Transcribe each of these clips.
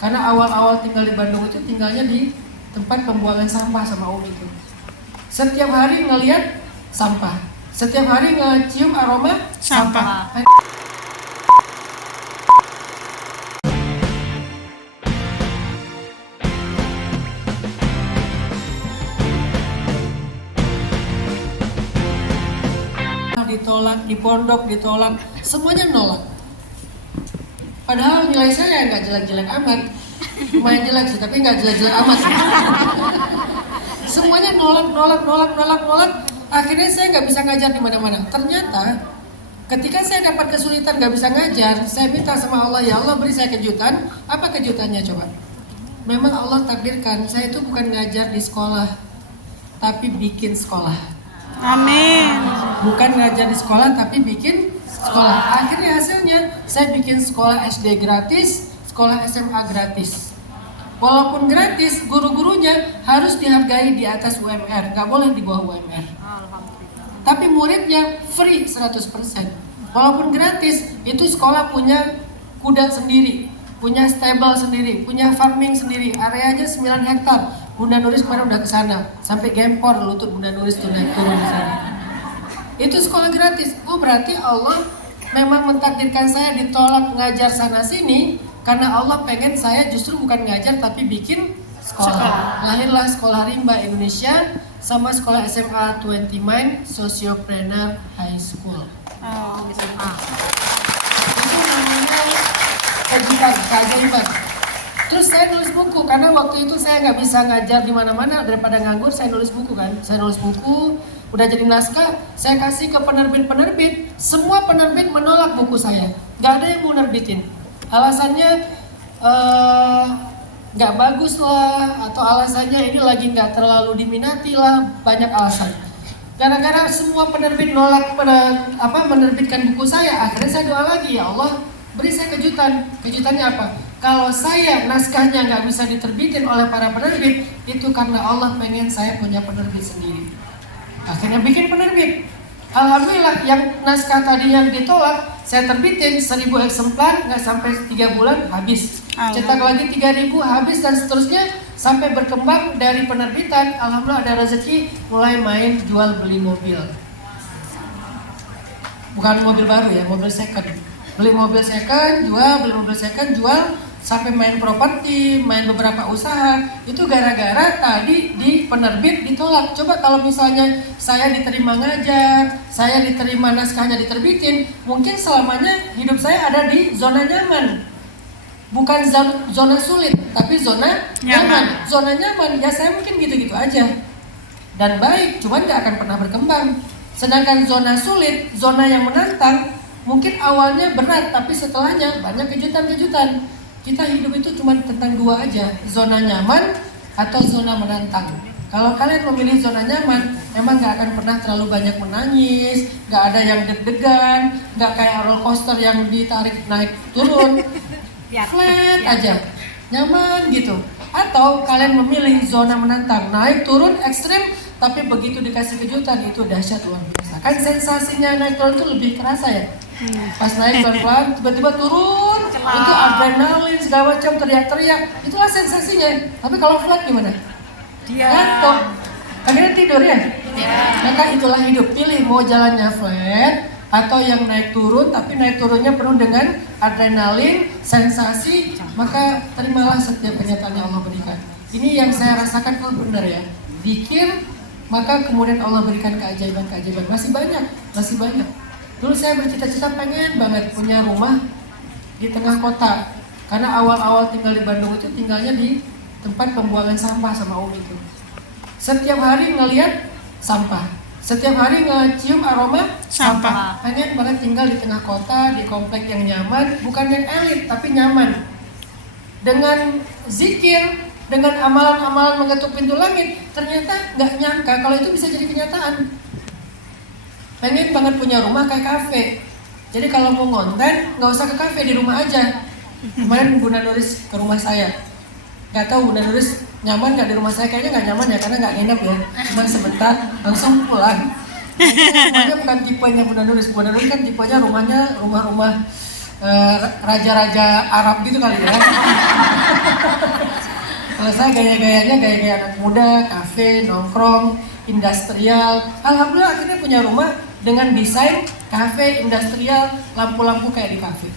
Karena awal-awal tinggal di Bandung itu tinggalnya di tempat pembuangan sampah sama Om itu. Setiap hari ngelihat sampah, setiap hari ngecium aroma sampah. Ditolak, di pondok ditolak, semuanya nolak. Padahal nilai saya nggak jelek-jelek amat, lumayan jelek sih, tapi nggak jelek-jelek amat. Semuanya nolak. Akhirnya saya nggak bisa ngajar di mana-mana. Ternyata ketika saya dapat kesulitan nggak bisa ngajar, saya minta sama Allah, ya Allah beri saya kejutan. Apa kejutannya coba? Memang Allah takdirkan saya itu bukan ngajar di sekolah, tapi bikin sekolah. Amin. Bukan ngajar di sekolah tapi bikin sekolah. Akhirnya hasilnya saya bikin sekolah SD gratis, sekolah SMA gratis. Walaupun gratis, guru-gurunya harus dihargai di atas UMR, nggak boleh di bawah UMR. Tapi muridnya free 100%. Walaupun gratis, itu sekolah punya kuda sendiri, punya stable sendiri, punya farming sendiri, areanya 9 hektar. Bunda Nuris kemarin udah kesana, sampai gempor lutut Bunda Nuris tuh naik turun di sana. Itu sekolah gratis. Oh berarti Allah memang mentakdirkan saya ditolak ngajar sana sini karena Allah pengen saya justru bukan ngajar tapi bikin sekolah. Lahirlah Sekolah Rimba Indonesia sama Sekolah SMA 20 Mind Sociopreneur High School. Itu namanya keajaiban. Terus saya nulis buku karena waktu itu saya nggak bisa ngajar di mana-mana, daripada nganggur saya nulis buku kan. Saya nulis buku, udah jadi naskah, saya kasih ke penerbit-penerbit. Semua penerbit menolak buku saya, nggak ada yang mau nerbitin. Alasannya nggak bagus lah, atau alasannya ini lagi nggak terlalu diminati lah, banyak alasan. Gara-gara semua penerbit nolak menerbitkan buku saya, akhirnya saya doa lagi, ya Allah beri saya kejutan. Kejutannya apa? Kalau saya naskahnya nggak bisa diterbitin oleh para penerbit, itu karena Allah pengen saya punya penerbit sendiri. Akhirnya bikin penerbit. Alhamdulillah yang naskah tadi yang ditolak, saya terbitin 1000 eksemplar, nggak sampai 3 bulan habis. Cetak lagi 3000 habis dan seterusnya sampai berkembang dari penerbitan. Alhamdulillah ada rezeki mulai main jual beli mobil. Bukan mobil baru ya, mobil second. Beli mobil second, jual, beli mobil second, jual, sampai main properti, main beberapa usaha. Itu gara-gara tadi di penerbit ditolak. Coba kalau misalnya saya diterima ngajar, saya diterima naskahnya diterbitin, mungkin selamanya hidup saya ada di zona nyaman. Bukan zona sulit, tapi zona nyaman. Zona nyaman, ya saya mungkin gitu-gitu aja. Dan baik, cuman gak akan pernah berkembang. Sedangkan zona sulit, zona yang menantang, mungkin awalnya berat, tapi setelahnya banyak kejutan-kejutan. Kita hidup itu cuma tentang dua aja, zona nyaman atau zona menantang. Kalau kalian memilih zona nyaman, emang gak akan pernah terlalu banyak menangis, gak ada yang deg-degan, gak kayak roller coaster yang ditarik naik turun, flat aja, nyaman gitu. Atau kalian memilih zona menantang, naik turun ekstrim, tapi begitu dikasih kejutan itu dahsyat luar biasa. Kan sensasinya naik turun itu lebih kerasa ya. Pas naik pelan-pelan, tiba-tiba turun, itu adrenalin segala macam, teriak-teriak, itulah sensasinya. Tapi kalau flat gimana? Ngantuk, akhirnya tidur ya. Maka itulah hidup, pilih mau jalannya flat atau yang naik turun, tapi naik turunnya penuh dengan adrenalin, sensasi. Maka terimalah setiap kenyataan yang Allah berikan. Ini yang saya rasakan kalau benar ya. Zikir, maka kemudian Allah berikan keajaiban-keajaiban. Masih banyak. Dulu saya bercita-cita pengen banget punya rumah di tengah kota. Karena awal-awal tinggal di Bandung itu tinggalnya di tempat pembuangan sampah sama Om itu. Setiap hari ngelihat sampah, setiap hari ngecium aroma sampah. Pengen banget tinggal di tengah kota, di komplek yang nyaman, bukan yang elit tapi nyaman. Dengan zikir, dengan amalan-amalan mengetuk pintu langit, ternyata nggak nyangka kalau itu bisa jadi kenyataan. Pengen banget punya rumah kayak kafe. Jadi kalau mau konten, nggak usah ke kafe, di rumah aja. Kemarin Bunda Nuris ke rumah saya. Nggak tahu Bunda Nuris nyaman nggak di rumah saya? Kayaknya nggak nyaman ya, karena nggak nginep ya. Cuma sebentar, langsung pulang. Rumahnya bukan tipenya Bunda Nuris. Bunda Nuris kan tipenya rumahnya rumah-rumah raja-raja Arab gitu kali ya. Kalau saya gaya-gayanya gaya-gaya anak muda, kafe, nongkrong, industrial. Alhamdulillah akhirnya punya rumah dengan desain kafe, industrial, lampu-lampu kayak di kafe.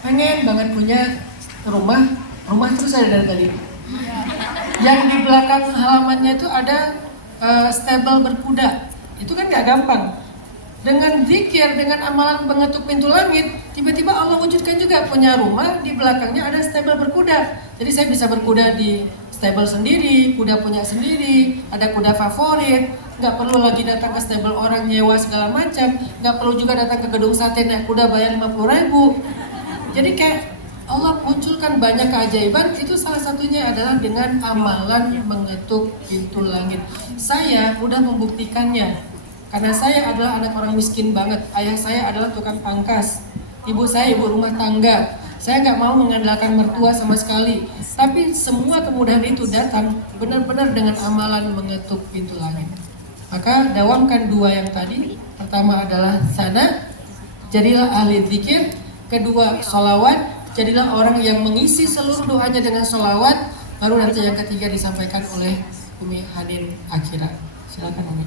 Pengen banget punya rumah terus ada dari tadi. Yang di belakang halamannya itu ada stable berkuda. Itu kan gak gampang. Dengan zikir, dengan amalan mengetuk pintu langit, tiba-tiba Allah wujudkan juga punya rumah di belakangnya ada stable berkuda. Jadi saya bisa berkuda di stable sendiri, kuda punya sendiri, ada kuda favorit, nggak perlu lagi datang ke stable orang nyewa segala macam, nggak perlu juga datang ke gedung sate naik kuda bayar 50.000. Jadi kayak Allah munculkan banyak keajaiban, itu salah satunya adalah dengan amalan mengetuk pintu langit. Saya udah membuktikannya. Karena saya adalah anak orang miskin banget, ayah saya adalah tukang pangkas, ibu saya ibu rumah tangga. Saya nggak mau mengandalkan mertua sama sekali. Tapi semua kemudahan itu datang benar-benar dengan amalan mengetuk pintu langit. Maka dawamkan dua yang tadi. Pertama adalah sana, jadilah ahli zikir. Kedua, sholawat, jadilah orang yang mengisi seluruh doanya dengan sholawat. Baru nanti yang ketiga disampaikan oleh Umi Hanin Akhirat. Silakan Umi.